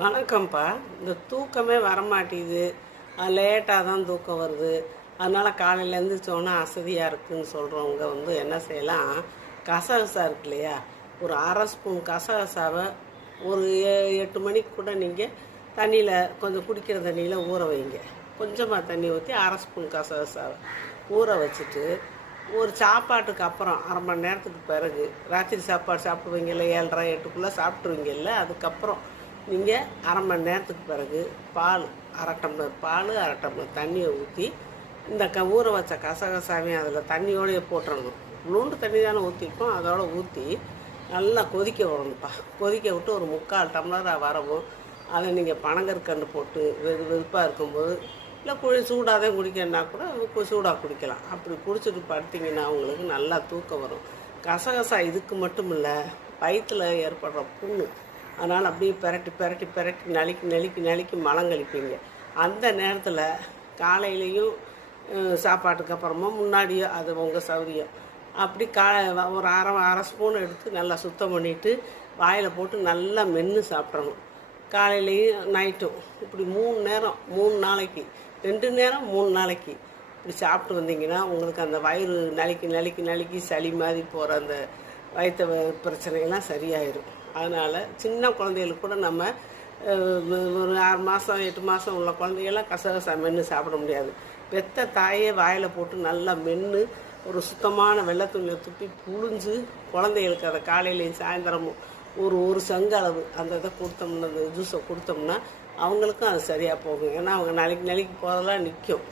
வணக்கம்ப்பா. இந்த தூக்கமே வரமாட்டேங்குது. லேட்டாக தான் தூக்கம் வருது. அதனால் காலையில் எழுந்திரிச்சோன்னா அசதியாக இருக்குதுன்னு சொல்கிறவங்க என்ன செய்யலாம், கசகசா இருக்கு இல்லையா, ஒரு அரை ஸ்பூன் கசகசாவை ஒரு 8 மணிக்கு கூட நீங்கள் தண்ணியில் கொஞ்சம் குடிக்கிற தண்ணியில் ஊற வைங்க. கொஞ்சமாக தண்ணி ஊற்றி அரை ஸ்பூன் கசகசாவை ஊற வச்சுட்டு ஒரு சாப்பாட்டுக்கு அப்புறம் அரை மணி நேரத்துக்கு பிறகு ராத்திரி சாப்பாடு சாப்பிடுவீங்கல்ல, 7:30 8க்குள்ளே சாப்பிட்ருவீங்கல்ல, அதுக்கப்புறம் நீங்கள் அரை மணி நேரத்துக்கு பிறகு பால், அரை டம்ளர் பால், அரை டம்ளர் தண்ணியை ஊற்றி இந்த ஊற வச்ச கசகசாவையும் அதில் தண்ணியோடையே போட்டுறணும். நூண்டு தண்ணி தானே ஊற்றிருக்கோம், அதோட ஊற்றி நல்லா கொதிக்க விடணும்ப்பா. கொதிக்க விட்டு ஒரு 3/4 டம்ளராக வரவும் அதை நீங்கள் பனங்கற்கண்டு போட்டு வெறுப்பாக இருக்கும்போது, இல்லை சூடாக தான் குடிக்கணுன்னா கூட சூடாக குடிக்கலாம். அப்படி குடிச்சிட்டு படுத்திங்கன்னா உங்களுக்கு நல்லா தூக்கம் வரும். கசகசா இதுக்கு மட்டும் இல்லை, வயிற்றில் ஏற்படுற புண்ணு, அதனால் அப்படியே பெரட்டி பெரட்டி பெரட்டி நலிக்கி நலிக்கி நலிக்கி மலங்கழிப்பீங்க. அந்த நேரத்தில் காலையிலையும் சாப்பாட்டுக்கு அப்புறமா முன்னாடியோ, அது உங்கள் சௌரியம், அப்படி ஒரு அரை ஸ்பூன் எடுத்து நல்லா சுத்தம் பண்ணிவிட்டு வாயில் போட்டு நல்லா மென்று சாப்பிட்றணும். காலையிலையும் நைட்டும் இப்படி 3 நேரம் 3 நாளைக்கு, 2 நேரம் 3 நாளைக்கு இப்படி சாப்பிட்டு வந்தீங்கன்னா உங்களுக்கு அந்த வயிறு நலிக்கி நலிக்கி நலிக்கி சளி மாதிரி போகிற அந்த வயிற்று பிரச்சனைகள்லாம் சரியாயிடும். அதனால் சின்ன குழந்தைகளுக்கு கூட நம்ம ஒரு 6 மாதம் 8 மாதம் உள்ள குழந்தைகள்லாம் கசகசா மென்று சாப்பிட முடியாது. பெத்த தாயே வாயில் போட்டு நல்லா மென்று ஒரு சுத்தமான வெள்ளை துணியை துப்பி புழிஞ்சு குழந்தைகளுக்கு அதை காலையிலையும் சாயந்தரமும் ஒரு சங்களவு அந்த இதை கொடுத்தோம்னா, அந்த ஜூஸை கொடுத்தோம்னா அவங்களுக்கும் அது சரியாக போகும். ஏன்னா அவங்க நாளைக்கு போகிறதெல்லாம் நிற்கும்.